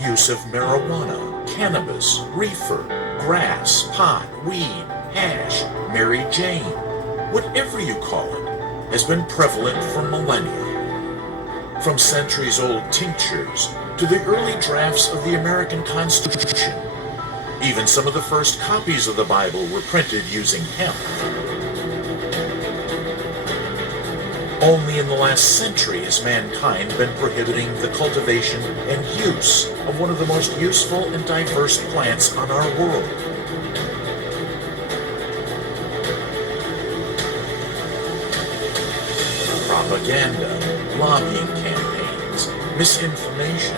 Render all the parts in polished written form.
use of marijuana, cannabis, reefer, grass, pot, weed, hash, Mary Jane, whatever you call it, has been prevalent for millennia. From centuries-old tinctures to the early drafts of the American Constitution, even some of the first copies of the Bible were printed using hemp. Only in the last century has mankind been prohibiting the cultivation and use of one of the most useful and diverse plants on our world. Propaganda, lobbying campaigns, misinformation,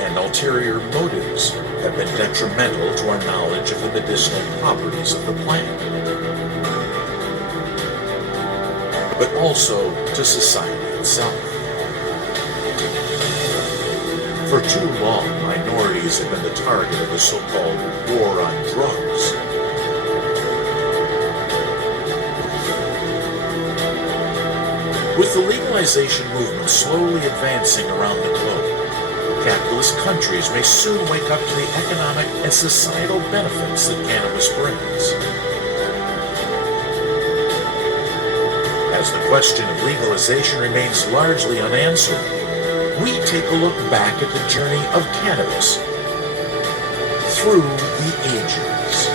and ulterior motives have been detrimental to our knowledge of the medicinal properties of the plant, but also to society itself. For too long, minorities have been the target of the so-called war on drugs. With the legalization movement slowly advancing around the globe, capitalist countries may soon wake up to the economic and societal benefits that cannabis brings. As the question of legalization remains largely unanswered, we take a look back at the journey of cannabis through the ages.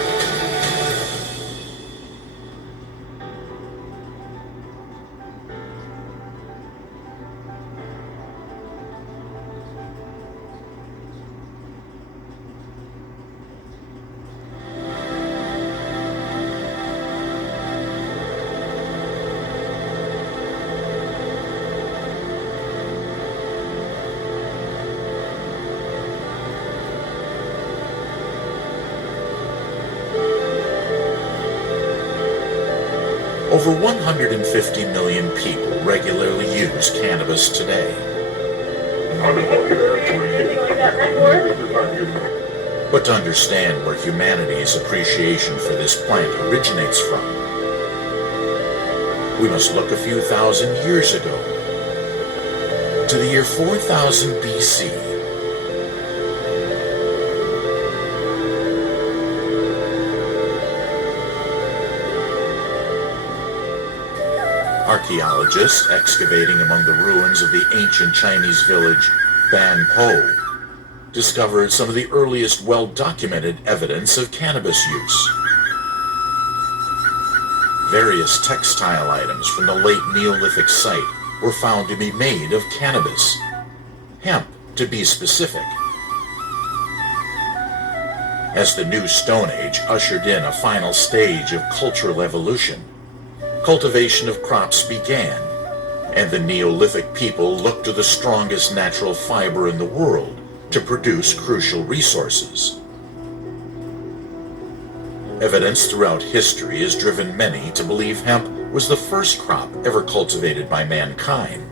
Over 150 million people regularly use cannabis today. But to understand where humanity's appreciation for this plant originates from, we must look a few thousand years ago, to the year 4000 BC. Archaeologists excavating among the ruins of the ancient Chinese village Banpo discovered some of the earliest well-documented evidence of cannabis use. Various textile items from the late Neolithic site were found to be made of cannabis, hemp to be specific. As the New Stone Age ushered in a final stage of cultural evolution, cultivation of crops began, and the Neolithic people looked to the strongest natural fiber in the world to produce crucial resources. Evidence throughout history has driven many to believe hemp was the first crop ever cultivated by mankind.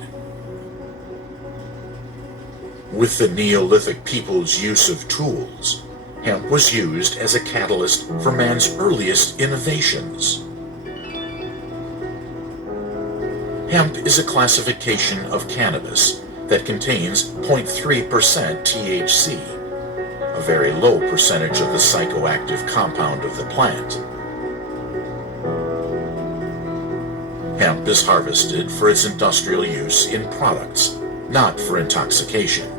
With the Neolithic people's use of tools, hemp was used as a catalyst for man's earliest innovations. Hemp is a classification of cannabis that contains 0.3% THC, a very low percentage of the psychoactive compound of the plant. Hemp is harvested for its industrial use in products, not for intoxication.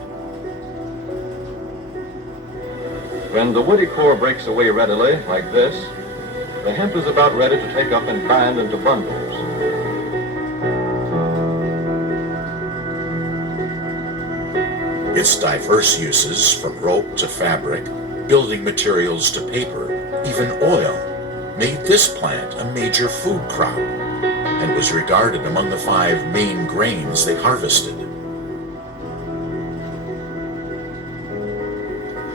When the woody core breaks away readily, like this, the hemp is about ready to take up and bind into bundles. Its diverse uses, from rope to fabric, building materials to paper, even oil, made this plant a major food crop and was regarded among the 5 main grains they harvested.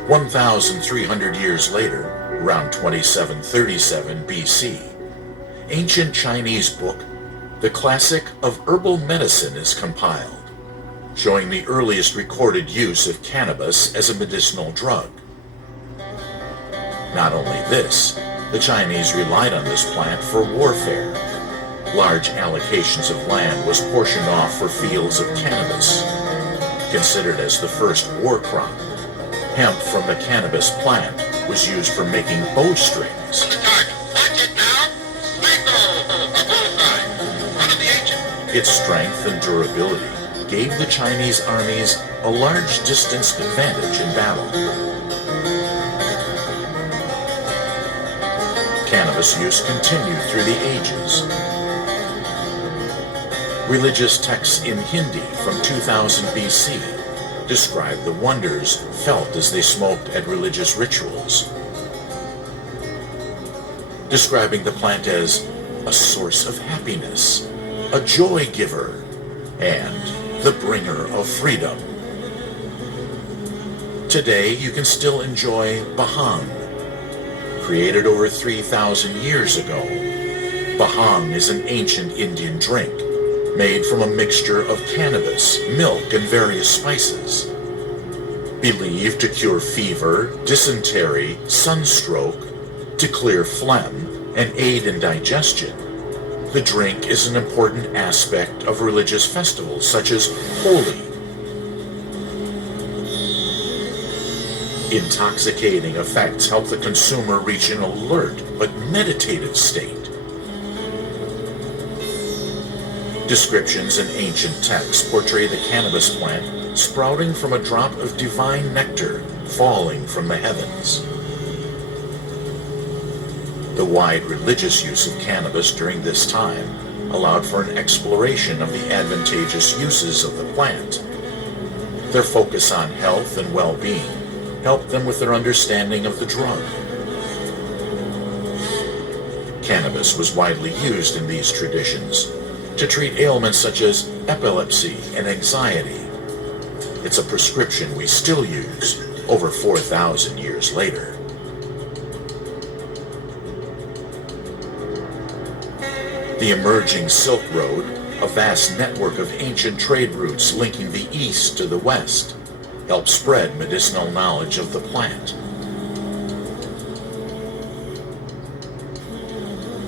1,300 years later, around 2737 BC, ancient Chinese book, The Classic of Herbal Medicine, is compiled, showing the earliest recorded use of cannabis as a medicinal drug. Not only this, the Chinese relied on this plant for warfare. Large allocations of land was portioned off for fields of cannabis, considered as the first war crop. Hemp from the cannabis plant was used for making bowstrings. Its strength and durability gave the Chinese armies a large distance advantage in battle. Cannabis use continued through the ages. Religious texts in Hindi from 2000 BC describe the wonders felt as they smoked at religious rituals, describing the plant as a source of happiness, a joy giver, and the bringer of freedom. Today you can still enjoy Bhang. Created over 3,000 years ago, Bhang is an ancient Indian drink made from a mixture of cannabis, milk, and various spices. Believed to cure fever, dysentery, sunstroke, to clear phlegm, and aid in digestion, the drink is an important aspect of religious festivals such as Holi. Intoxicating effects help the consumer reach an alert but meditative state. Descriptions in ancient texts portray the cannabis plant sprouting from a drop of divine nectar falling from the heavens. The wide religious use of cannabis during this time allowed for an exploration of the advantageous uses of the plant. Their focus on health and well-being helped them with their understanding of the drug. Cannabis was widely used in these traditions to treat ailments such as epilepsy and anxiety. It's a prescription we still use over 4,000 years later. The emerging Silk Road, a vast network of ancient trade routes linking the east to the west, helped spread medicinal knowledge of the plant.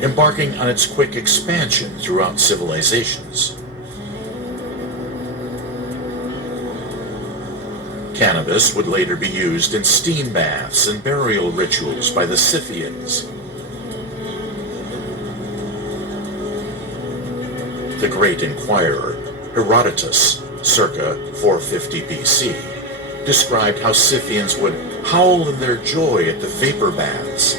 Embarking on its quick expansion throughout civilizations. Cannabis would later be used in steam baths and burial rituals by the Scythians. The great inquirer Herodotus, circa 450 BC, described how Scythians would howl in their joy at the vapor baths.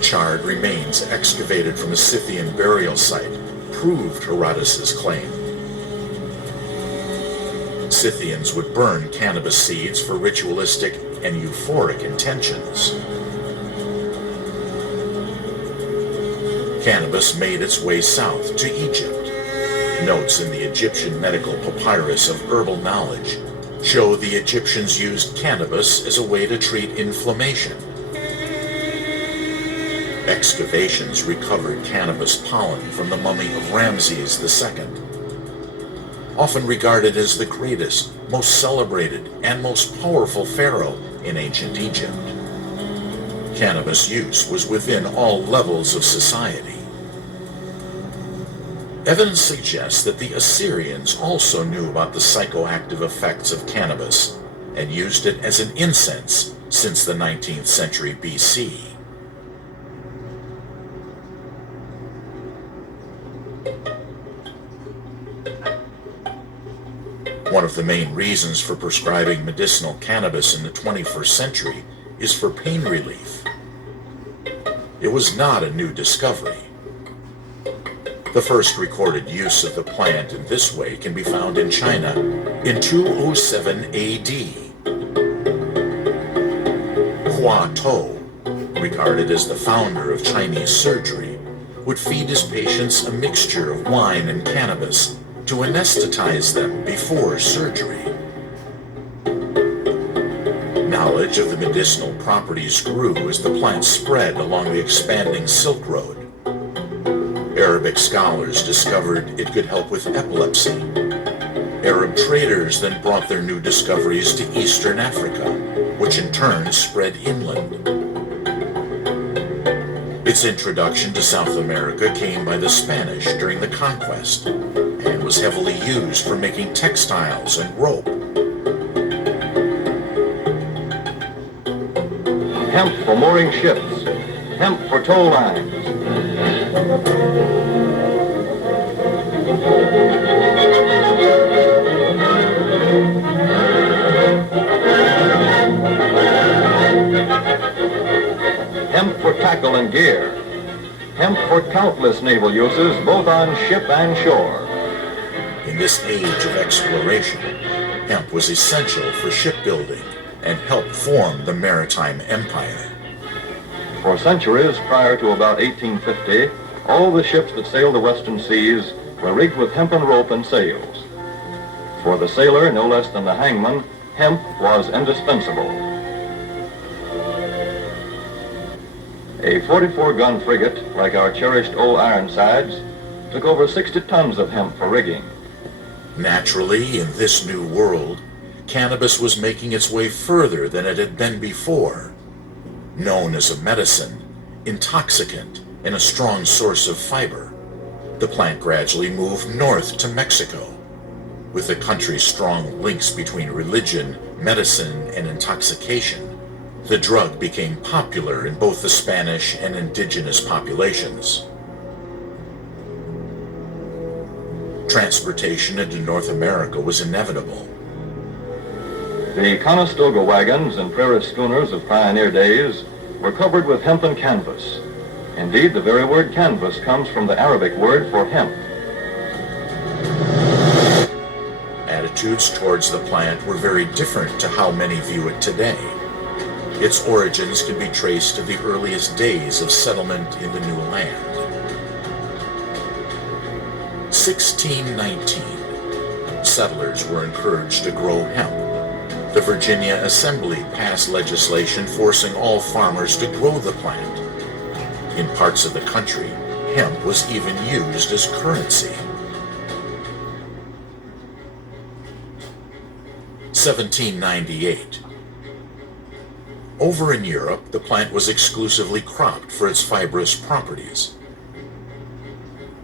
Charred remains excavated from a Scythian burial site proved Herodotus' claim. Scythians would burn cannabis seeds for ritualistic and euphoric intentions. Cannabis made its way south to Egypt. Notes in the Egyptian medical papyrus of herbal knowledge show the Egyptians used cannabis as a way to treat inflammation. Excavations recovered cannabis pollen from the mummy of Ramses II, often regarded as the greatest, most celebrated, and most powerful pharaoh in ancient Egypt. Cannabis use was within all levels of society. Evidence suggests that the Assyrians also knew about the psychoactive effects of cannabis and used it as an incense since the 19th century BC. One of the main reasons for prescribing medicinal cannabis in the 21st century is for pain relief. It was not a new discovery. The first recorded use of the plant in this way can be found in China in 207 AD. Hua To, regarded as the founder of Chinese surgery, would feed his patients a mixture of wine and cannabis to anesthetize them before surgery. Knowledge of the medicinal properties grew as the plant spread along the expanding Silk Road. Arabic scholars discovered it could help with epilepsy. Arab traders then brought their new discoveries to Eastern Africa, which in turn spread inland. Its introduction to South America came by the Spanish during the conquest, and was was heavily used for making textiles and rope. Hemp for mooring ships. Hemp for tow lines. Hemp for tackle and gear. Hemp for countless naval uses, both on ship and shore. In this age of exploration, hemp was essential for shipbuilding and helped form the maritime empire. For centuries prior to about 1850, all the ships that sailed the western seas were rigged with hempen rope and sails. For the sailor, no less than the hangman, hemp was indispensable. A 44-gun frigate, like our cherished old Ironsides, took over 60 tons of hemp for rigging. Naturally, in this new world, cannabis was making its way further than it had been before. Known as a medicine, intoxicant, and a strong source of fiber, the plant gradually moved north to Mexico. With the country's strong links between religion, medicine, and intoxication, the drug became popular in both the Spanish and indigenous populations. Transportation into North America was inevitable. The Conestoga wagons and prairie schooners of pioneer days were covered with hempen canvas. Indeed, the very word canvas comes from the Arabic word for hemp. Attitudes towards the plant were very different to how many view it today. Its origins can be traced to the earliest days of settlement in the new land. 1619. Settlers were encouraged to grow hemp. The Virginia Assembly passed legislation forcing all farmers to grow the plant. In parts of the country, hemp was even used as currency. 1798. Over in Europe, the plant was exclusively cropped for its fibrous properties.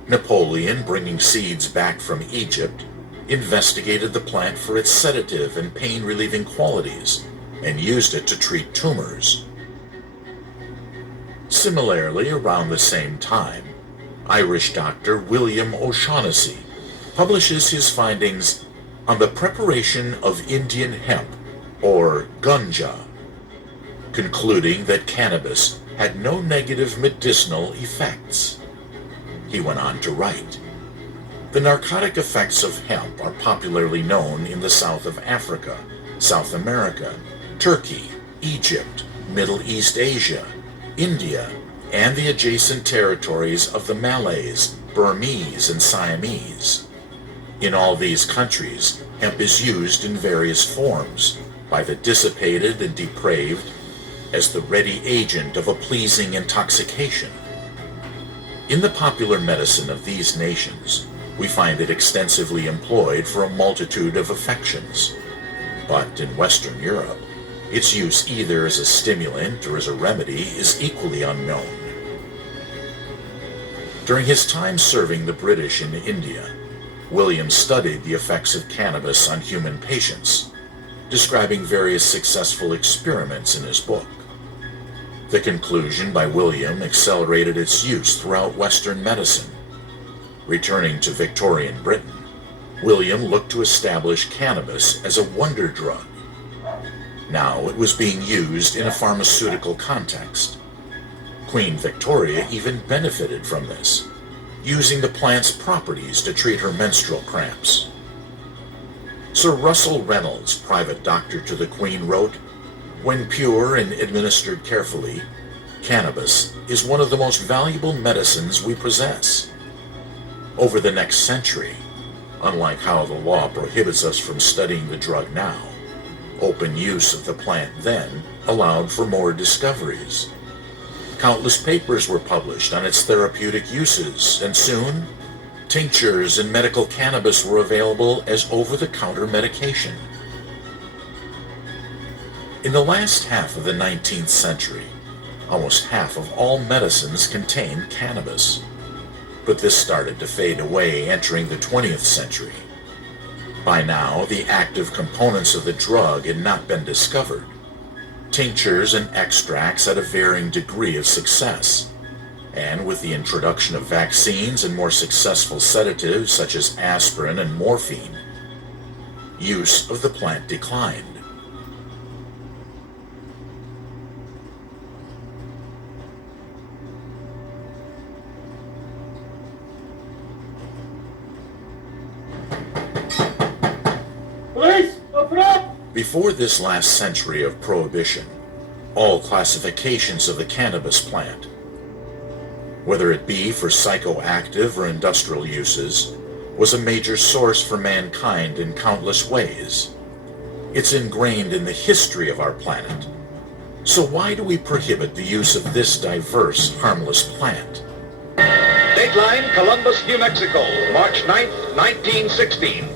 Napoleon, bringing seeds back from Egypt, investigated the plant for its sedative and pain-relieving qualities and used it to treat tumors. Similarly, around the same time, Irish doctor William O'Shaughnessy publishes his findings on the preparation of Indian hemp, or ganja, concluding that cannabis had no negative medicinal effects. He went on to write, "The narcotic effects of hemp are popularly known in the south of Africa, South America, Turkey, Egypt, Middle East Asia, India, and the adjacent territories of the Malays, Burmese, and Siamese. In all these countries, hemp is used in various forms by the dissipated and depraved as the ready agent of a pleasing intoxication. In the popular medicine of these nations, we find it extensively employed for a multitude of affections. But in Western Europe, its use either as a stimulant or as a remedy is equally unknown." During his time serving the British in India, William studied the effects of cannabis on human patients, describing various successful experiments in his book. The conclusion by William accelerated its use throughout Western medicine. Returning to Victorian Britain, William looked to establish cannabis as a wonder drug. Now it was being used in a pharmaceutical context. Queen Victoria even benefited from this, using the plant's properties to treat her menstrual cramps. Sir Russell Reynolds, private doctor to the Queen, wrote, "When pure and administered carefully, cannabis is one of the most valuable medicines we possess." Over the next century, unlike how the law prohibits us from studying the drug now, open use of the plant then allowed for more discoveries. Countless papers were published on its therapeutic uses, and soon, tinctures and medical cannabis were available as over-the-counter medication. In the last half of the 19th century, almost half of all medicines contain cannabis. but this started to fade away entering the 20th century. By now, the active components of the drug had not been discovered. Tinctures and extracts had a varying degree of success, and with the introduction of vaccines and more successful sedatives such as aspirin and morphine, use of the plant declined. Police, open up! Before this last century of prohibition, all classifications of the cannabis plant, whether it be for psychoactive or industrial uses, was a major source for mankind in countless ways. It's ingrained in the history of our planet. So why do we prohibit the use of this diverse, harmless plant? Dateline, Columbus, New Mexico, March 9th, 1916.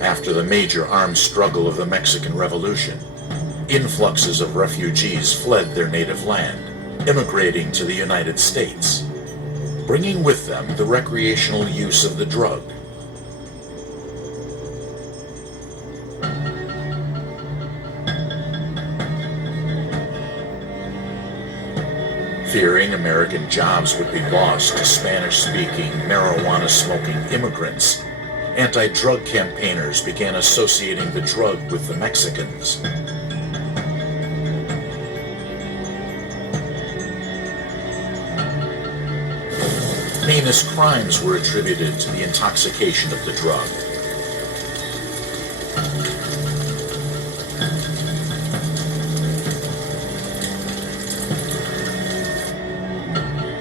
After the major armed struggle of the Mexican Revolution, influxes of refugees fled their native land, immigrating to the United States, bringing with them the recreational use of the drug. Fearing American jobs would be lost to Spanish-speaking, marijuana-smoking immigrants, anti-drug campaigners began associating the drug with the Mexicans. Heinous crimes were attributed to the intoxication of the drug.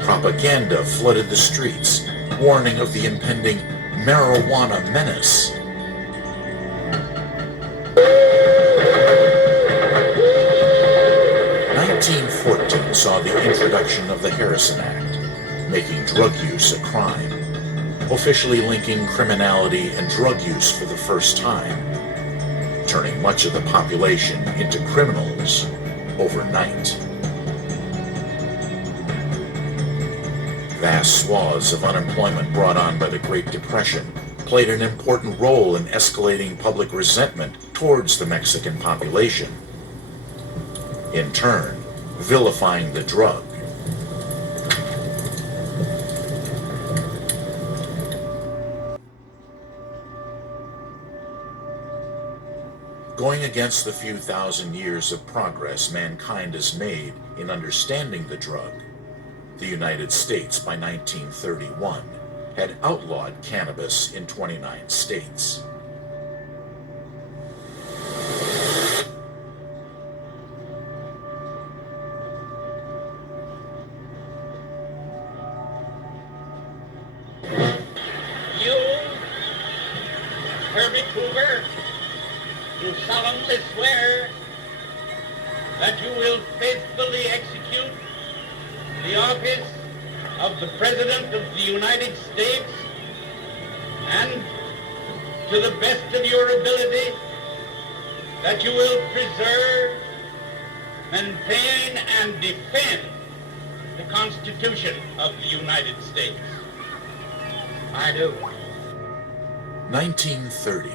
Propaganda flooded the streets, warning of the impending marijuana menace. (1914) saw the introduction of the Harrison Act, making drug use a crime, officially linking criminality and drug use for the first time, turning much of the population into criminals overnight. Vast swaths of unemployment brought on by the Great Depression played an important role in escalating public resentment towards the Mexican population, in turn vilifying the drug. Going against the few thousand years of progress mankind has made in understanding the drug, the United States by 1931 had outlawed cannabis in 29 states. You, Herbert Hoover, do solemnly swear that you will faithfully execute the office of the President of the United States and, to the best of your ability, that you will preserve, maintain, and defend the Constitution of the United States. I do. 1930.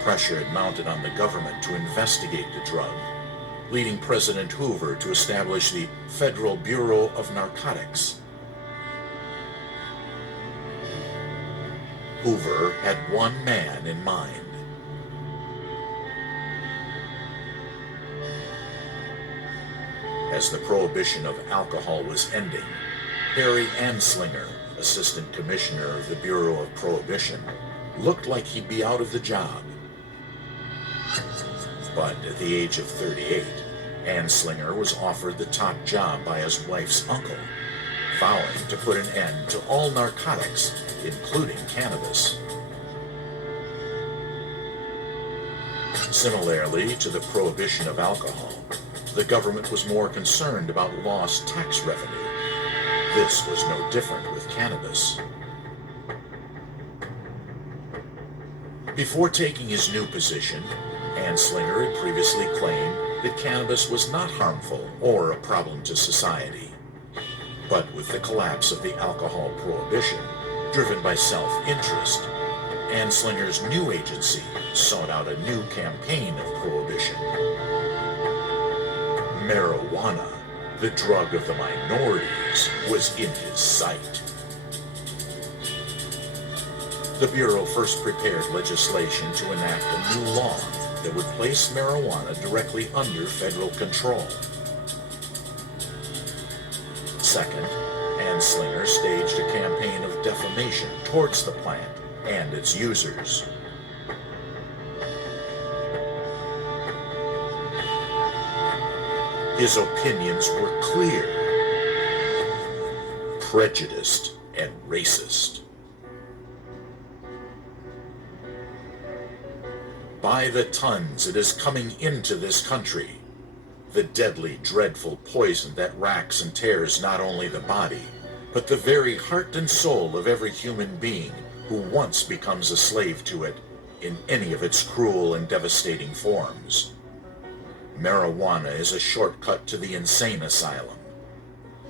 Pressure had mounted on the government to investigate the drug, leading President Hoover to establish the Federal Bureau of Narcotics. Hoover had one man in mind. As the prohibition of alcohol was ending, Harry Anslinger, Assistant Commissioner of the Bureau of Prohibition, looked like he'd be out of the job. But at the age of 38, Anslinger was offered the top job by his wife's uncle, vowing to put an end to all narcotics, including cannabis. Similarly to the prohibition of alcohol, the government was more concerned about lost tax revenue. This was no different with cannabis. Before taking his new position, Anslinger had previously claimed that cannabis was not harmful or a problem to society. But with the collapse of the alcohol prohibition, driven by self-interest, Anslinger's new agency sought out a new campaign of prohibition. Marijuana, the drug of the minorities, was in his sight. The Bureau first prepared legislation to enact a new law that would place marijuana directly under federal control. Second, Anslinger staged a campaign of defamation towards the plant and its users. His opinions were clear, prejudiced, and racist. By the tons it is coming into this country, the deadly, dreadful poison that racks and tears not only the body, but the very heart and soul of every human being who once becomes a slave to it in any of its cruel and devastating forms. Marijuana is a shortcut to the insane asylum.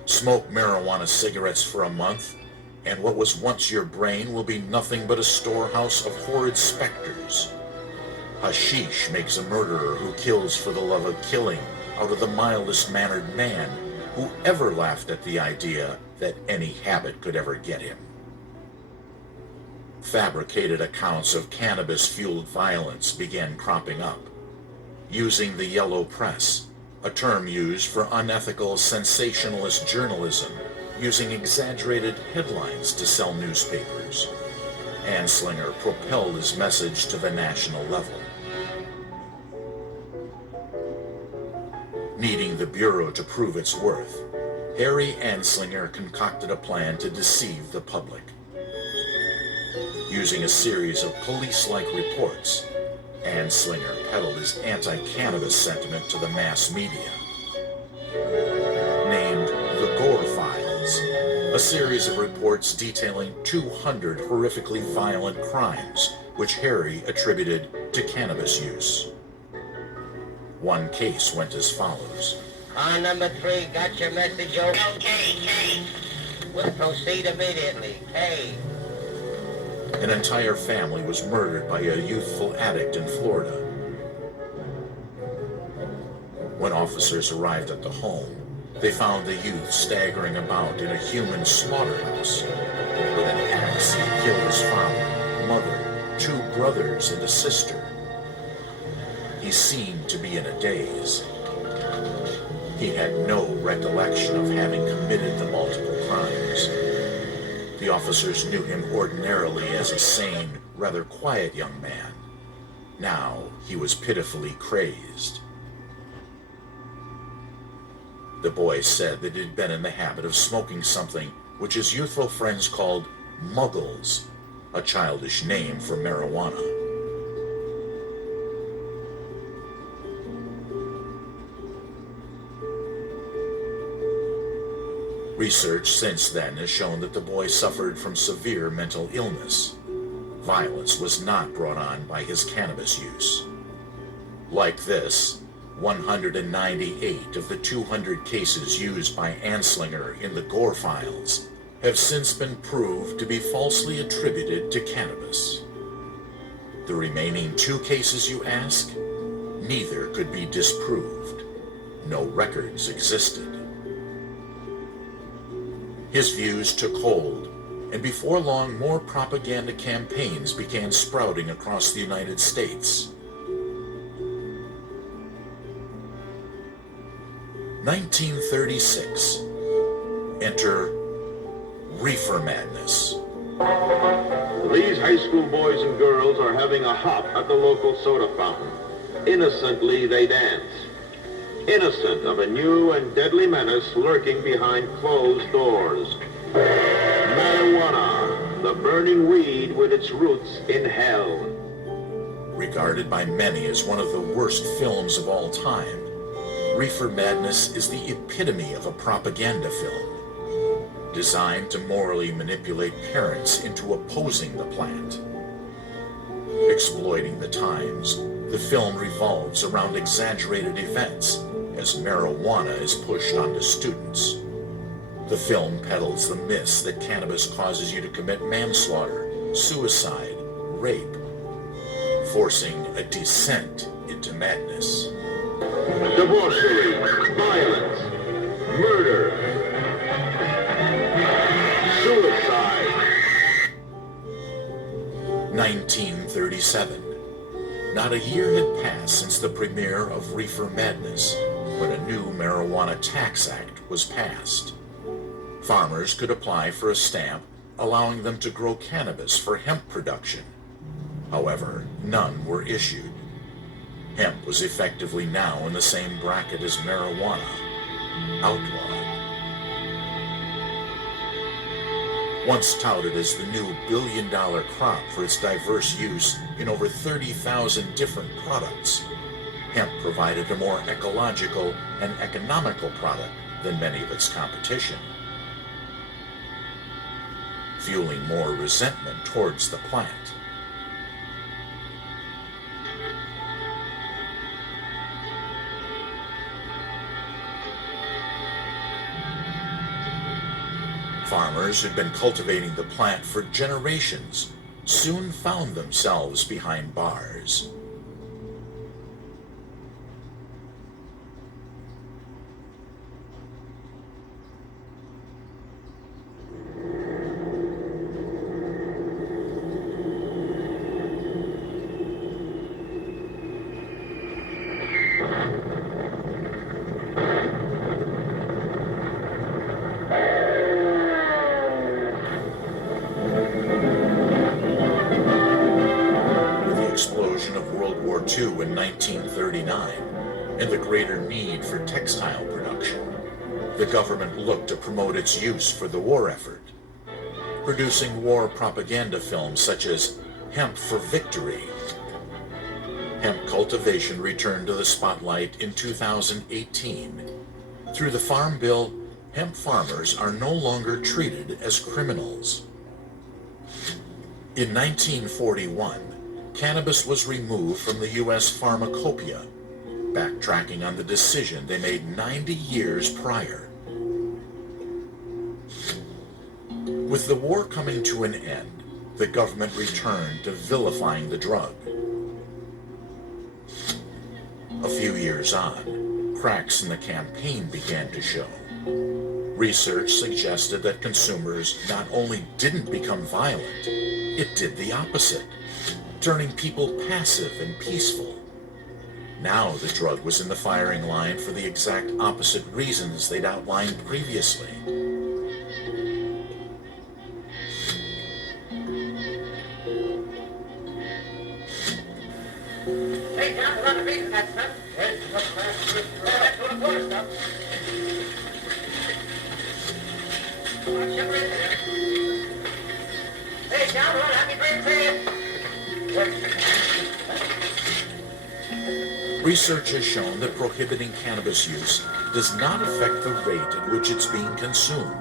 Smoke marijuana cigarettes for a month, and what was once your brain will be nothing but a storehouse of horrid specters. Hashish makes a murderer who kills for the love of killing out of the mildest-mannered man who ever laughed at the idea that any habit could ever get him. Fabricated accounts of cannabis-fueled violence began cropping up. Using the yellow press, a term used for unethical sensationalist journalism, using exaggerated headlines to sell newspapers, Anslinger propelled his message to the national level. Needing the Bureau to prove its worth, Harry Anslinger concocted a plan to deceive the public. Using a series of police-like reports, Anslinger peddled his anti-cannabis sentiment to the mass media. Named the Gore Files, a series of reports detailing 200 horrifically violent crimes which Harry attributed to cannabis use. One case went as follows. Car number 3, got your message over? Okay, Kate. We'll proceed immediately. Hey. An entire family was murdered by a youthful addict in Florida. When officers arrived at the home, they found the youth staggering about in a human slaughterhouse. With an axe, he killed his father, mother, 2 brothers, and a sister. He seemed to be in a daze. He had no recollection of having committed the multiple crimes. The officers knew him ordinarily as a sane, rather quiet young man. Now he was pitifully crazed. The boy said that he had been in the habit of smoking something which his youthful friends called muggles, a childish name for marijuana. Research since then has shown that the boy suffered from severe mental illness. Violence was not brought on by his cannabis use. Like this, 198 of the 200 cases used by Anslinger in the Gore Files have since been proved to be falsely attributed to cannabis. The remaining 2 cases, you ask? Neither could be disproved. No records existed. His views took hold, and before long more propaganda campaigns began sprouting across the United States. 1936. Enter reefer madness. These high school boys and girls are having a hop at the local soda fountain. Innocently they dance. Innocent of a new and deadly menace lurking behind closed doors. Marijuana, the burning weed with its roots in hell. Regarded by many as one of the worst films of all time, Reefer Madness is the epitome of a propaganda film, designed to morally manipulate parents into opposing the plant. Exploiting the times, the film revolves around exaggerated events as marijuana is pushed onto students. The film peddles the myths that cannabis causes you to commit manslaughter, suicide, rape, forcing a descent into madness. Debauchery, violence, murder, suicide. 1937. Not a year had passed since the premiere of Reefer Madness, when a new Marijuana Tax Act was passed. Farmers could apply for a stamp allowing them to grow cannabis for hemp production. However, none were issued. Hemp was effectively now in the same bracket as marijuana, outlawed. Once touted as the new billion-dollar crop for its diverse use in over 30,000 different products, hemp provided a more ecological and economical product than many of its competition, fueling more resentment towards the plant. Farmers who'd been cultivating the plant for generations soon found themselves behind bars. In 1939, and the greater need for textile production, the government looked to promote its use for the war effort, producing war propaganda films such as Hemp for Victory. Hemp cultivation returned to the spotlight in 2018. Through the Farm Bill, hemp farmers are no longer treated as criminals. In 1941, cannabis was removed from the U.S. pharmacopoeia, backtracking on the decision they made 90 years prior. With the war coming to an end, the government returned to vilifying the drug. A few years on, cracks in the campaign began to show. Research suggested that consumers not only didn't become violent, it did the opposite, turning people passive and peaceful. Now the drug was in the firing line for the exact opposite reasons they'd outlined previously. Hey, John, run the beat, that's stuff. That's what I'm for, stuff. Hey, John, run, happy birthday. Research has shown that prohibiting cannabis use does not affect the rate at which it's being consumed.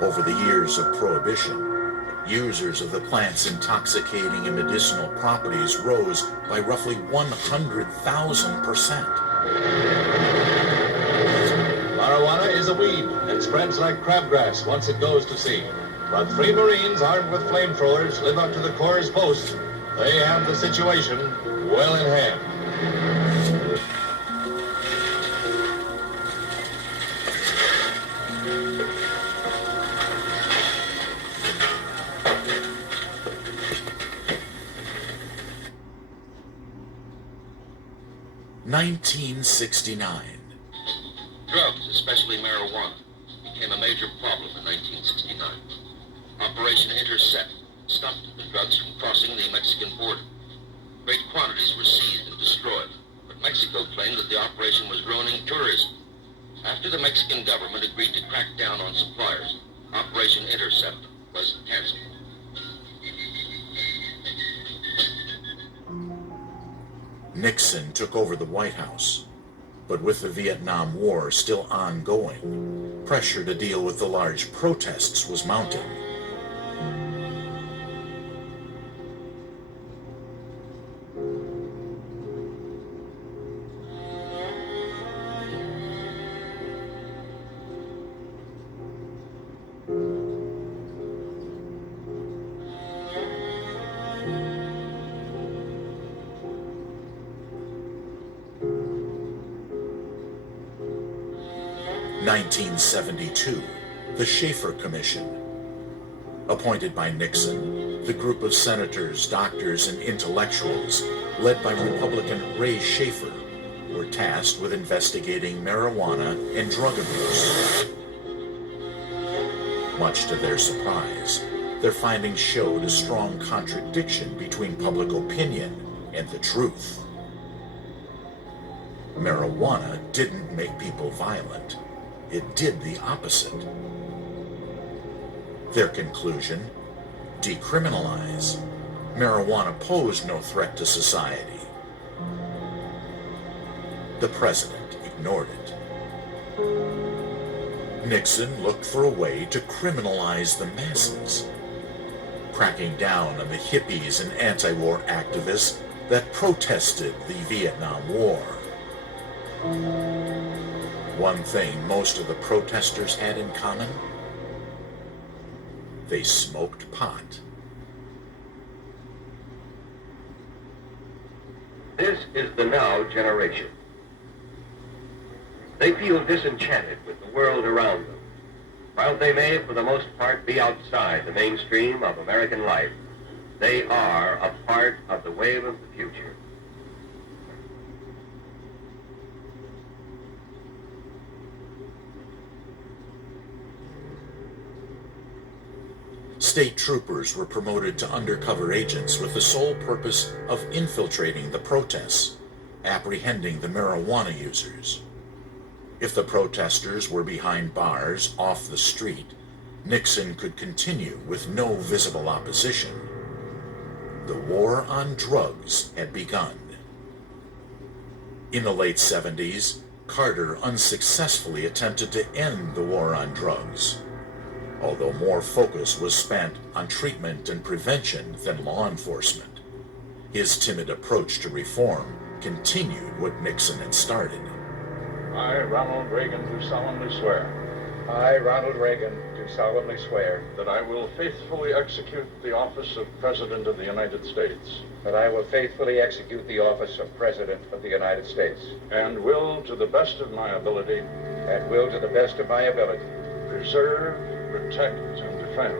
Over the years of prohibition, users of the plant's intoxicating and medicinal properties rose by roughly 100,000%. Marijuana is a weed and spreads like crabgrass once it goes to seed. But 3 Marines armed with flamethrowers live up to the Corps' boast. They have the situation well in hand. (1969). Drugs, especially marijuana, became a major problem in 1969. Operation Intercept stopped the drugs from crossing the Mexican border. Great quantities were seized and destroyed, but Mexico claimed that the operation was ruining tourism. After the Mexican government agreed to crack down on suppliers, Operation Intercept was canceled. Nixon took over the White House, but with the Vietnam War still ongoing, pressure to deal with the large protests was mounting. 1972, the Schaefer Commission. Appointed by Nixon, the group of senators, doctors, and intellectuals, led by Republican Ray Schaefer, were tasked with investigating marijuana and drug abuse. Much to their surprise, their findings showed a strong contradiction between public opinion and the truth. Marijuana didn't make people violent. It did the opposite. Their conclusion: decriminalize. Marijuana posed no threat to society. The president ignored it. Nixon looked for a way to criminalize the masses, cracking down on the hippies and anti-war activists that protested the Vietnam War. One thing most of the protesters had in common: they smoked pot. This is the now generation. They feel disenchanted with the world around them. While they may, for the most part, be outside the mainstream of American life, they are a part of the wave of the future. State troopers were promoted to undercover agents with the sole purpose of infiltrating the protests, apprehending the marijuana users. If the protesters were behind bars off the street, Nixon could continue with no visible opposition. The war on drugs had begun. In the late 70s, Carter unsuccessfully attempted to end the war on drugs, although more focus was spent on treatment and prevention than law enforcement. His timid approach to reform continued what Nixon had started. I, Ronald Reagan, do solemnly swear I, Ronald Reagan, do solemnly swear that I will faithfully execute the office of President of the United States that I will faithfully execute the office of President of the United States and will, to the best of my ability, and will, to the best of my ability, preserve, protect, and defend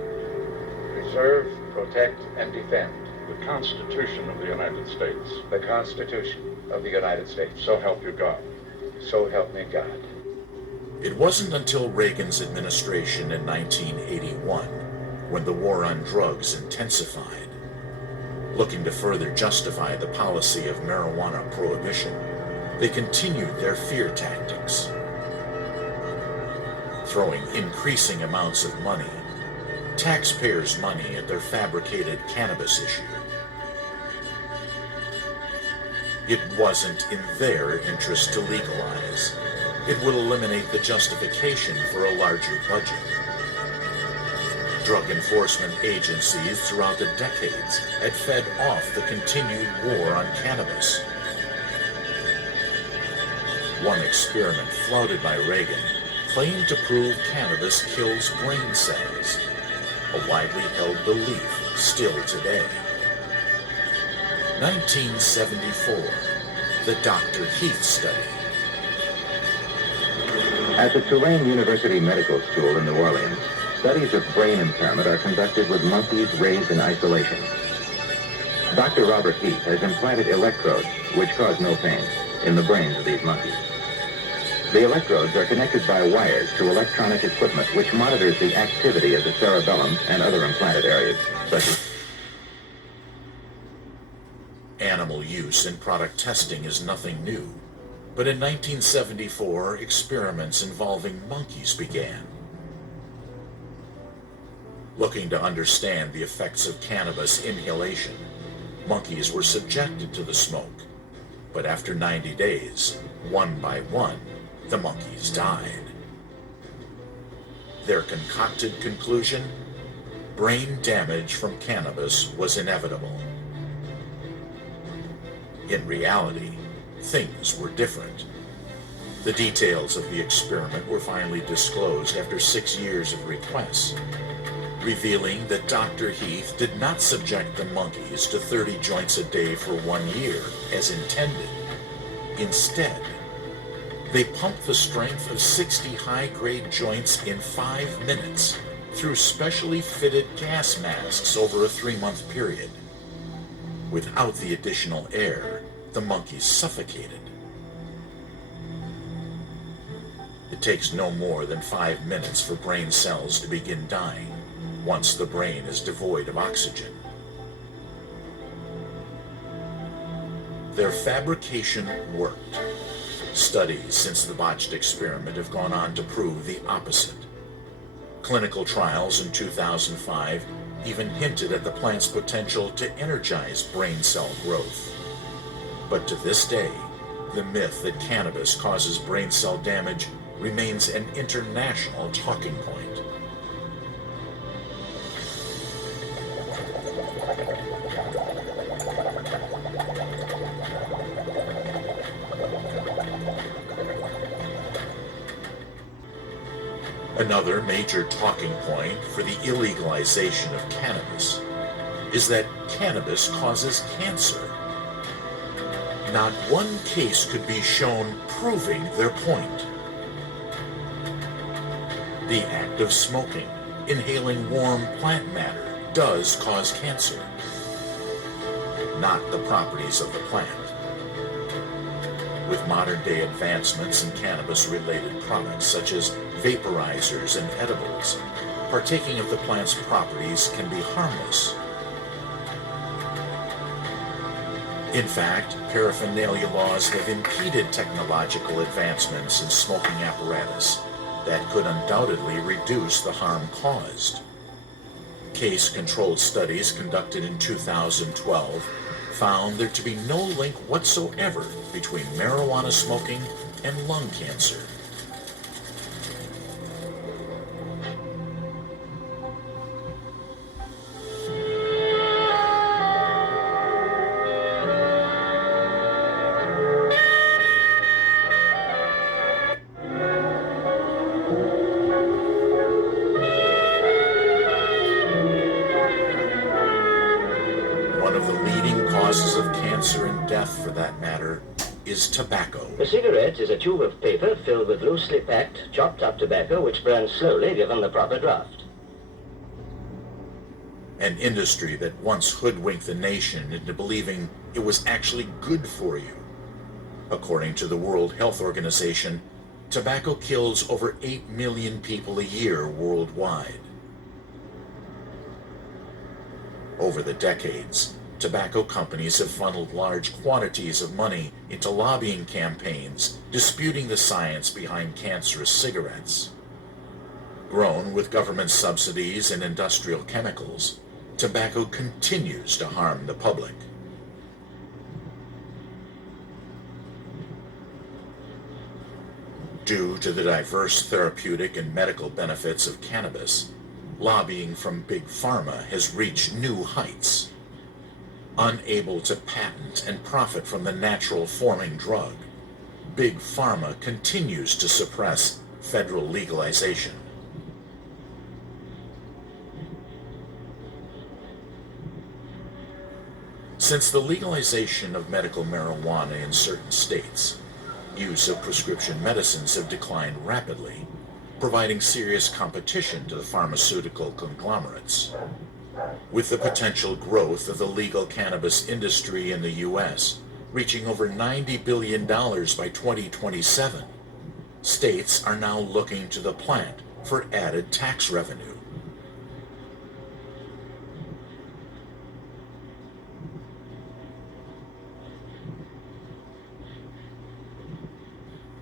preserve, protect, and defend the Constitution of the United States. the Constitution of the United States. So help you God. So help me God. It wasn't until Reagan's administration in 1981 when the war on drugs intensified. Looking to further justify the policy of marijuana prohibition, they continued their fear tactics, throwing increasing amounts of money, taxpayers' money, at their fabricated cannabis issue. It wasn't in their interest to legalize. It would eliminate the justification for a larger budget. Drug enforcement agencies throughout the decades had fed off the continued war on cannabis. One experiment flouted by Reagan claimed to prove cannabis kills brain cells, a widely held belief still today. 1974, the Dr. Heath study. At the Tulane University Medical School in New Orleans, studies of brain impairment are conducted with monkeys raised in isolation. Dr. Robert Heath has implanted electrodes, which cause no pain, in the brains of these monkeys. The electrodes are connected by wires to electronic equipment which monitors the activity of the cerebellum and other implanted areas, such as Animal use in product testing is nothing new, but in 1974, experiments involving monkeys began. Looking to understand the effects of cannabis inhalation, monkeys were subjected to the smoke, but after 90 days, one by one, the monkeys died. Their concocted conclusion? Brain damage from cannabis was inevitable. In reality, things were different. The details of the experiment were finally disclosed after 6 years of requests, revealing that Dr. Heath did not subject the monkeys to 30 joints a day for 1 year, as intended. Instead, They pump the strength of 60 high-grade joints in 5 minutes through specially fitted gas masks over a 3-month period. Without the additional air, the monkeys suffocated. It takes no more than 5 minutes for brain cells to begin dying once the brain is devoid of oxygen. Their fabrication worked. Studies since the botched experiment have gone on to prove the opposite. Clinical trials in 2005 even hinted at the plant's potential to energize brain cell growth. But to this day, the myth that cannabis causes brain cell damage remains an international talking point. Another major talking point for the illegalization of cannabis is that cannabis causes cancer. Not one case could be shown proving their point. The act of smoking, inhaling warm plant matter, does cause cancer, not the properties of the plant. With modern-day advancements in cannabis-related products such as vaporizers and edibles, partaking of the plant's properties can be harmless. In fact, paraphernalia laws have impeded technological advancements in smoking apparatus that could undoubtedly reduce the harm caused. Case-controlled studies conducted in 2012 found there to be no link whatsoever between marijuana smoking and lung cancer. For that matter, is tobacco. A cigarette is a tube of paper filled with loosely packed, chopped up tobacco which burns slowly given the proper draft. An industry that once hoodwinked the nation into believing it was actually good for you. According to the World Health Organization, tobacco kills over 8 million people a year worldwide. Over the decades, tobacco companies have funneled large quantities of money into lobbying campaigns disputing the science behind cancerous cigarettes. Grown with government subsidies and industrial chemicals, tobacco continues to harm the public. Due to the diverse therapeutic and medical benefits of cannabis, lobbying from Big Pharma has reached new heights. Unable to patent and profit from the natural forming drug, Big Pharma continues to suppress federal legalization. Since the legalization of medical marijuana in certain states, use of prescription medicines have declined rapidly, providing serious competition to the pharmaceutical conglomerates. With the potential growth of the legal cannabis industry in the U.S. reaching over $90 billion by 2027, states are now looking to the plant for added tax revenue.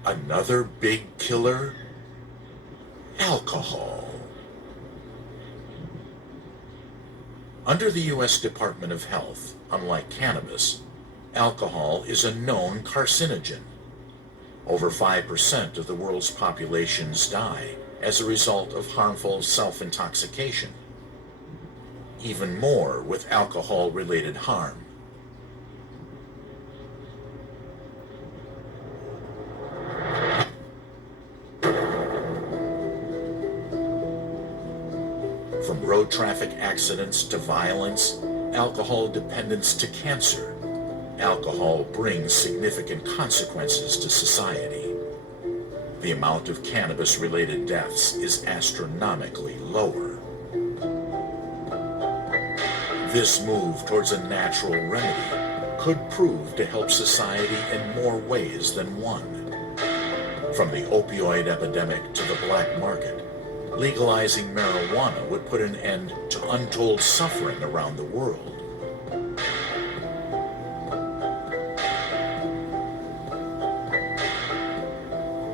Another big killer? Alcohol. Under the U.S. Department of Health, unlike cannabis, alcohol is a known carcinogen. Over 5% of the world's populations die as a result of harmful self-intoxication. Even more with alcohol-related harm. From road traffic accidents to violence, alcohol dependence to cancer, alcohol brings significant consequences to society. the amount of cannabis-related deaths is astronomically lower. This move towards a natural remedy could prove to help society in more ways than one. From the opioid epidemic to the black market, legalizing marijuana would put an end to untold suffering around the world.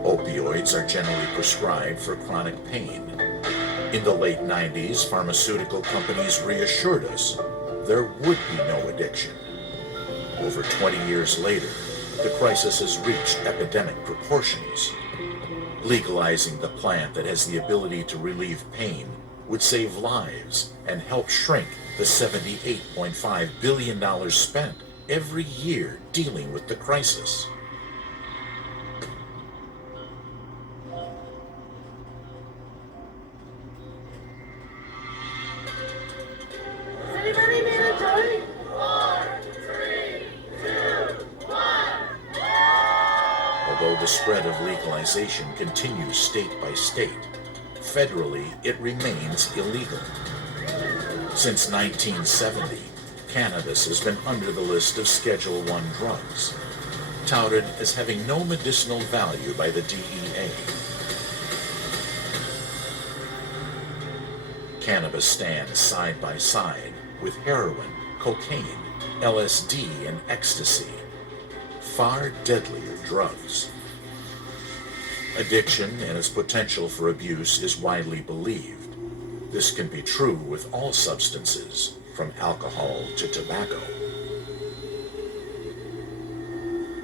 Opioids are generally prescribed for chronic pain. In the late 90s, pharmaceutical companies reassured us there would be no addiction. Over 20 years later, the crisis has reached epidemic proportions. Legalizing the plant that has the ability to relieve pain would save lives and help shrink the $78.5 billion spent every year dealing with the crisis. Anybody mandatory? 4, 3, 2, 1. Although the spread of legalization continues state by state, federally it remains illegal. Since 1970, cannabis has been under the list of Schedule I drugs, touted as having no medicinal value by the DEA. Cannabis stands side by side with heroin, cocaine, LSD, and ecstasy, far deadlier drugs. Addiction and its potential for abuse is widely believed. This can be true with all substances, from alcohol to tobacco.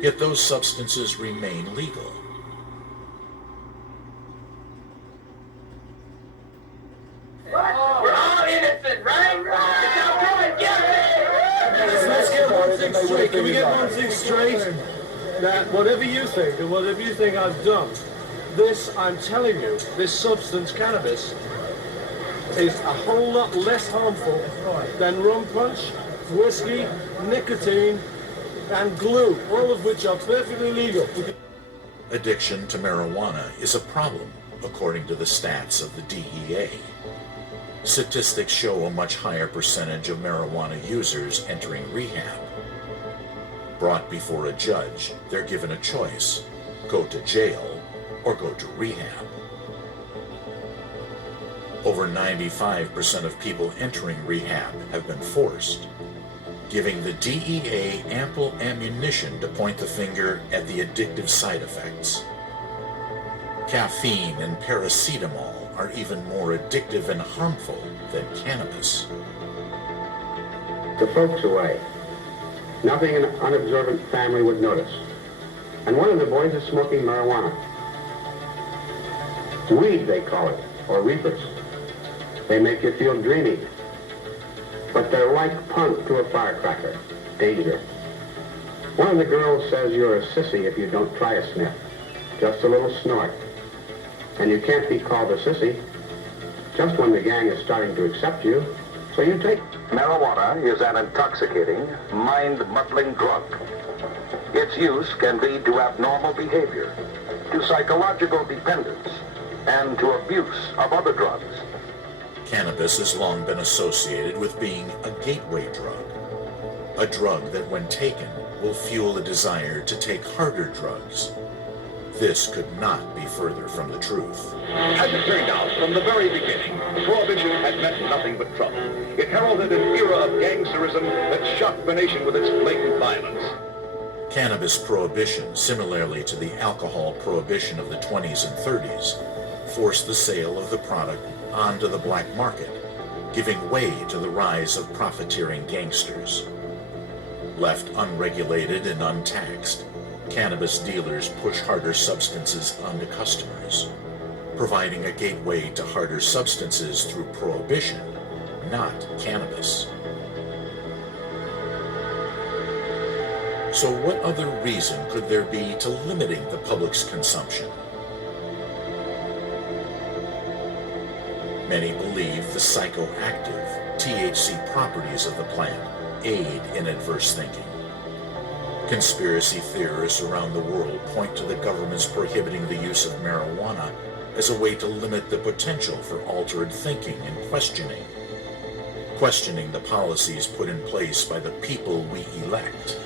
Yet those substances remain legal. We're all innocent, right? Now come and get it! Let's get one thing straight. Can we get one thing straight? That whatever you think and whatever you think I've done, this, I'm telling you, this substance, cannabis, is a whole lot less harmful than rum punch, whiskey, nicotine, and glue, all of which are perfectly legal. Addiction to marijuana is a problem, according to the stats of the DEA. Statistics show a much higher percentage of marijuana users entering rehab. Brought before a judge, they're given a choice: go to jail or go to rehab. Over 95% of people entering rehab have been forced, giving the DEA ample ammunition to point the finger at the addictive side effects. Caffeine and paracetamol are even more addictive and harmful than cannabis. The folks away. Nothing an unobservant family would notice. And one of the boys is smoking marijuana. Weed, they call it, or reapers. They make you feel dreamy. But they're like punk to a firecracker. Danger. One of the girls says you're a sissy if you don't try a sniff. Just a little snort. And you can't be called a sissy just when the gang is starting to accept you. So you take... Marijuana is an intoxicating, mind-muddling drug. Its use can lead to abnormal behavior, to psychological dependence, and to abuse of other drugs. Cannabis has long been associated with being a gateway drug, a drug that when taken will fuel a desire to take harder drugs. This could not be further from the truth. As it turned out, from the very beginning, Prohibition had meant nothing but trouble. It heralded an era of gangsterism that shocked the nation with its blatant violence. Cannabis prohibition, similarly to the alcohol prohibition of the 20s and 30s, forced the sale of the product onto the black market, giving way to the rise of profiteering gangsters. Left unregulated and untaxed, cannabis dealers push harder substances onto customers, providing a gateway to harder substances through prohibition, not cannabis. So what other reason could there be to limiting the public's consumption? Many believe the psychoactive THC properties of the plant aid in adverse thinking. Conspiracy theorists around the world point to the governments prohibiting the use of marijuana as a way to limit the potential for altered thinking and questioning the policies put in place by the people we elect,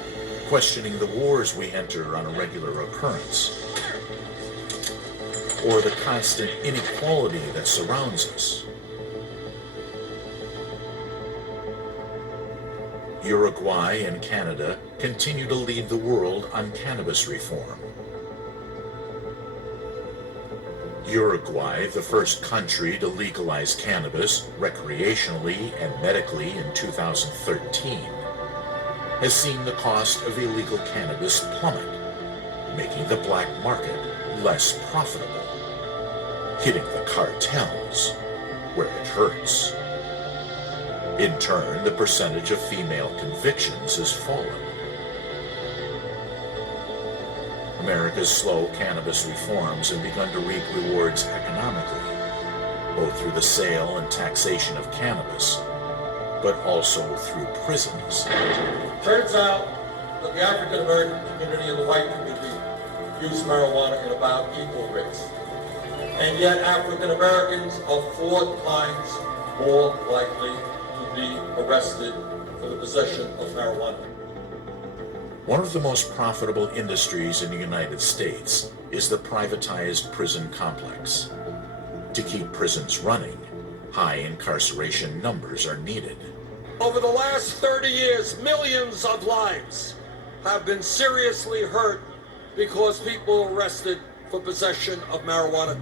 questioning the wars we enter on a regular occurrence, or the constant inequality that surrounds us. Uruguay and Canada continue to lead the world on cannabis reform. Uruguay, the first country to legalize cannabis recreationally and medically in 2013, has seen the cost of illegal cannabis plummet, making the black market less profitable, hitting the cartels where it hurts. In turn, the percentage of female convictions has fallen. America's slow cannabis reforms have begun to reap rewards economically, both through the sale and taxation of cannabis, but also through prisons. Turns out that the African American community and the white community use marijuana in about equal rates. And yet African Americans are 4 times more likely to be arrested for the possession of marijuana. One of the most profitable industries in the United States is the privatized prison complex. To keep prisons running, high incarceration numbers are needed. Over the last 30 years, millions of lives have been seriously hurt because people are arrested for possession of marijuana.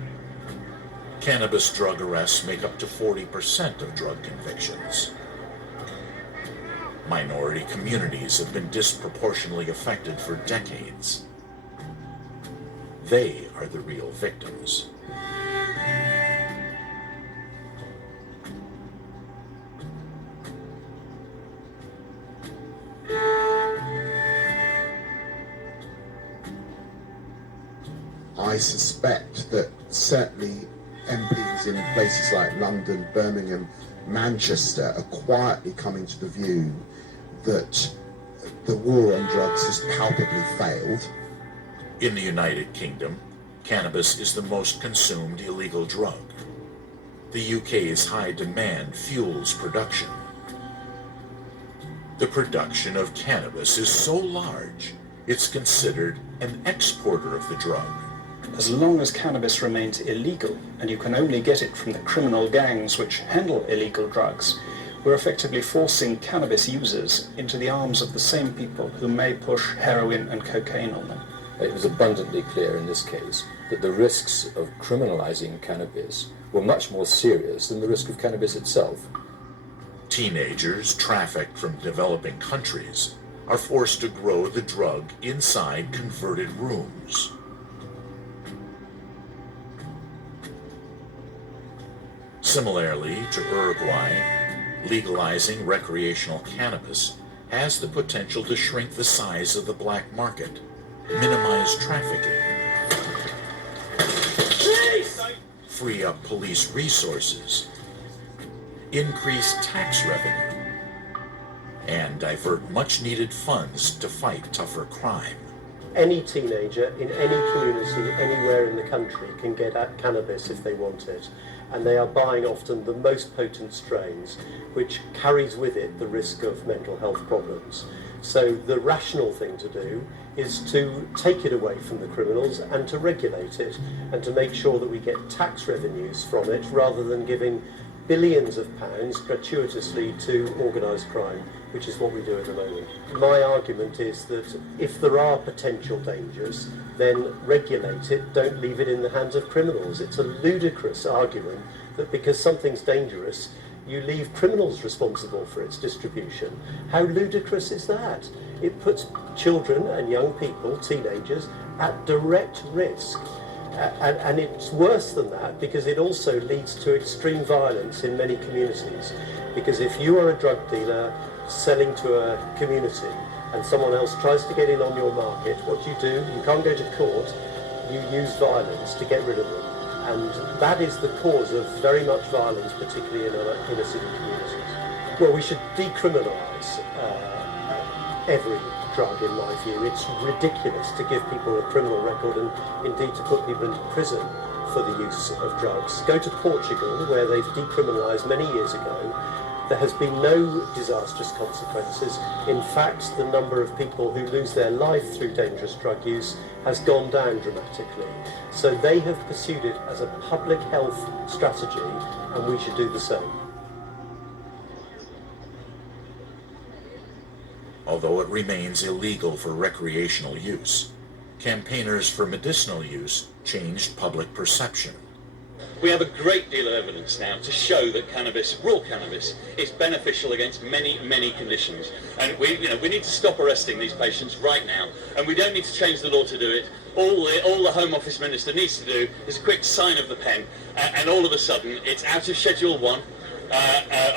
Cannabis drug arrests make up to 40% of drug convictions. Minority communities have been disproportionately affected for decades. They are the real victims. I suspect that certainly MPs in places like London, Birmingham, Manchester are quietly coming to the view that the war on drugs has palpably failed. In the United Kingdom, cannabis is the most consumed illegal drug. The UK's high demand fuels production. The production of cannabis is so large, it's considered an exporter of the drug. As long as cannabis remains illegal, and you can only get it from the criminal gangs which handle illegal drugs, we're effectively forcing cannabis users into the arms of the same people who may push heroin and cocaine on them. It was abundantly clear in this case that the risks of criminalizing cannabis were much more serious than the risk of cannabis itself. Teenagers trafficked from developing countries are forced to grow the drug inside converted rooms. Similarly to Uruguay, legalizing recreational cannabis has the potential to shrink the size of the black market, minimize trafficking, free up police resources, increase tax revenue, and divert much-needed funds to fight tougher crime. Any teenager in any community anywhere in the country can get at cannabis if they want it, and they are buying often the most potent strains, which carries with it the risk of mental health problems. So the rational thing to do is to take it away from the criminals and to regulate it and to make sure that we get tax revenues from it rather than giving billions of pounds gratuitously to organised crime, which is what we do at the moment. My argument is that if there are potential dangers, then regulate it, don't leave it in the hands of criminals. It's a ludicrous argument that because something's dangerous, you leave criminals responsible for its distribution. How ludicrous is that? It puts children and young people, teenagers, at direct risk. And it's worse than that because it also leads to extreme violence in many communities. Because if you are a drug dealer selling to a community and someone else tries to get in on your market, what do? You can't go to court, you use violence to get rid of them. And that is the cause of very much violence, particularly in inner city communities. Well, we should decriminalise every drug, in my view. It's ridiculous to give people a criminal record and indeed to put people into prison for the use of drugs. Go to Portugal, where they've decriminalised many years ago. There has been no disastrous consequences. In fact, the number of people who lose their life through dangerous drug use has gone down dramatically. So they have pursued it as a public health strategy, and we should do the same. Although it remains illegal for recreational use, campaigners for medicinal use changed public perception. We have a great deal of evidence now to show that cannabis, raw cannabis, is beneficial against many, many conditions. And we need to stop arresting these patients right now. And we don't need to change the law to do it. All the Home Office Minister needs to do is a quick sign of the pen, and all of a sudden it's out of Schedule 1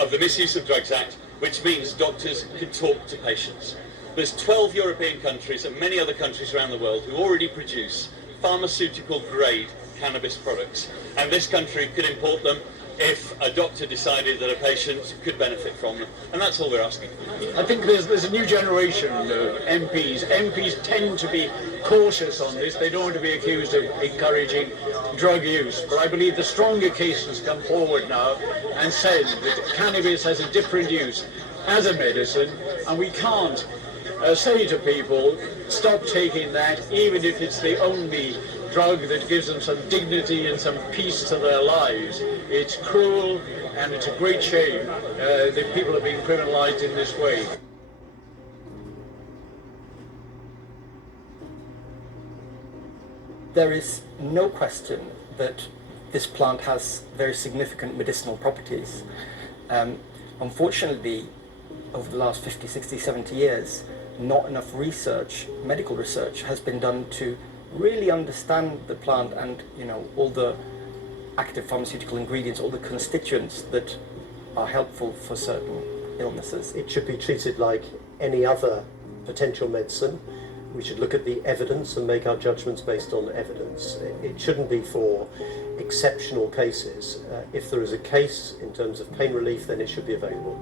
of the Misuse of Drugs Act, which means doctors can talk to patients. There's 12 European countries and many other countries around the world who already produce pharmaceutical-grade cannabis products, and this country could import them if a doctor decided that a patient could benefit from them, and that's all we're asking. I think there's a new generation of MPs. MPs tend to be cautious on this. They don't want to be accused of encouraging drug use, but I believe the stronger case has come forward now and said that cannabis has a different use as a medicine, and we can't say to people, stop taking that, even if it's the only drug that gives them some dignity and some peace to their lives. It's cruel, and it's a great shame that people are being criminalized in this way. There is no question that this plant has very significant medicinal properties. Unfortunately, over the last 50, 60, 70 years, not enough research, medical research, has been done to really understand the plant and, all the active pharmaceutical ingredients, all the constituents that are helpful for certain illnesses. It should be treated like any other potential medicine. We should look at the evidence and make our judgments based on evidence. It shouldn't be for exceptional cases. If there is a case in terms of pain relief, then it should be available.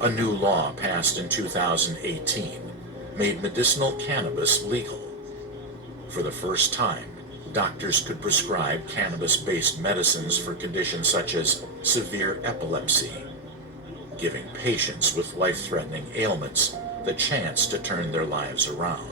A new law passed in 2018 made medicinal cannabis legal. For the first time, doctors could prescribe cannabis-based medicines for conditions such as severe epilepsy, giving patients with life-threatening ailments the chance to turn their lives around.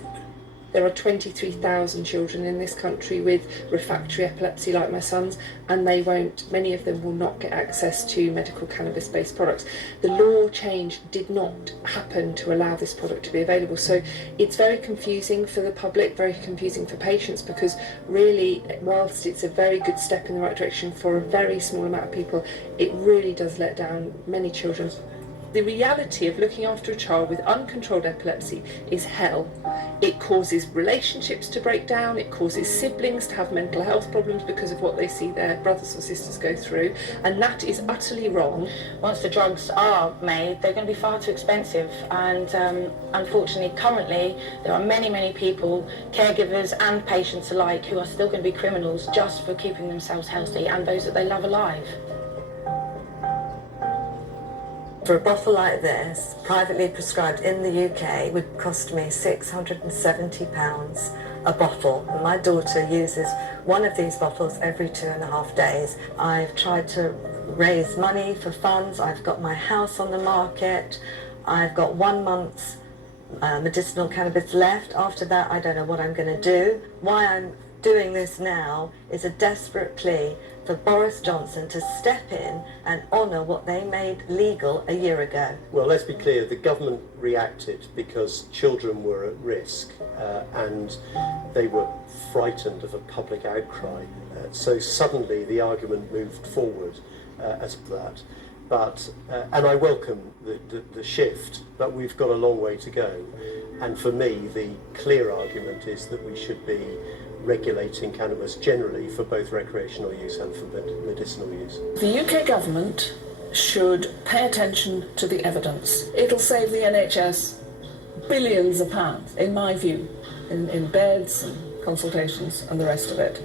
There are 23,000 children in this country with refractory epilepsy like my son's, and many of them will not get access to medical cannabis-based products. The law change did not happen to allow this product to be available, so it's very confusing for the public, very confusing for patients, because really, whilst it's a very good step in the right direction for a very small amount of people, it really does let down many children. The reality of looking after a child with uncontrolled epilepsy is hell. It causes relationships to break down, it causes siblings to have mental health problems because of what they see their brothers or sisters go through, and that is utterly wrong. Once the drugs are made, they're going to be far too expensive, and unfortunately currently there are many, many people, caregivers and patients alike, who are still going to be criminals just for keeping themselves healthy and those that they love alive. For a bottle like this, privately prescribed in the UK, would cost me £670 a bottle. And my daughter uses one of these bottles every 2.5 days. I've tried to raise money for funds. I've got my house on the market. I've got 1 month's medicinal cannabis left. After that, I don't know what I'm going to do. Why I'm doing this now is a desperate plea for Boris Johnson to step in and honour what they made legal a year ago. Well, let's be clear, the government reacted because children were at risk and they were frightened of a public outcry. So suddenly the argument moved forward as that. But, and I welcome the shift, but we've got a long way to go. And for me, the clear argument is that we should be regulating cannabis generally for both recreational use and for medicinal use. The UK government should pay attention to the evidence. It'll save the NHS billions of pounds, in my view, in beds and consultations and the rest of it.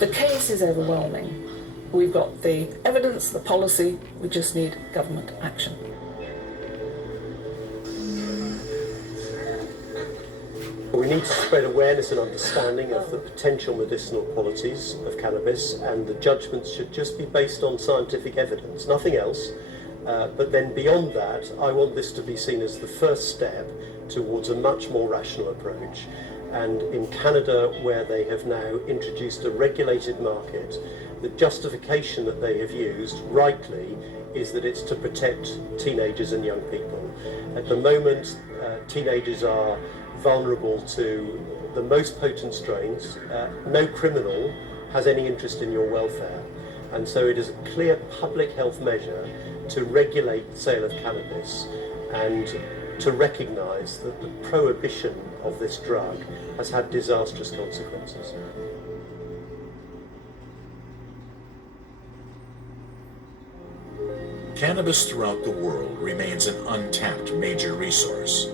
The case is overwhelming. We've got the evidence, the policy, we just need government action. We need to spread awareness and understanding of the potential medicinal qualities of cannabis, and the judgments should just be based on scientific evidence, nothing else. But then beyond that, I want this to be seen as the first step towards a much more rational approach. And in Canada, where they have now introduced a regulated market, the justification that they have used, rightly, is that it's to protect teenagers and young people. At the moment, teenagers are vulnerable to the most potent strains. No criminal has any interest in your welfare. And so it is a clear public health measure to regulate the sale of cannabis and to recognise that the prohibition of this drug has had disastrous consequences. Cannabis throughout the world remains an untapped major resource.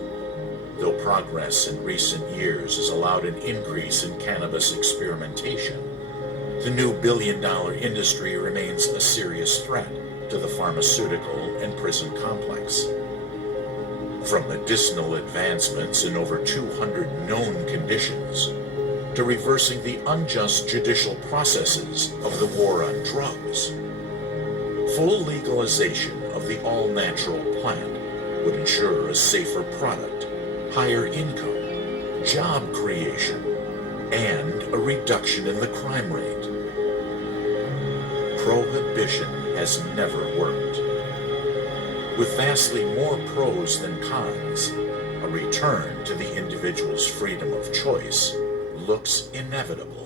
Though progress in recent years has allowed an increase in cannabis experimentation, the new billion-dollar industry remains a serious threat to the pharmaceutical and prison complex. From medicinal advancements in over 200 known conditions, to reversing the unjust judicial processes of the war on drugs, full legalization of the all-natural plant would ensure a safer product, higher income, job creation, and a reduction in the crime rate. Prohibition has never worked. With vastly more pros than cons, a return to the individual's freedom of choice looks inevitable.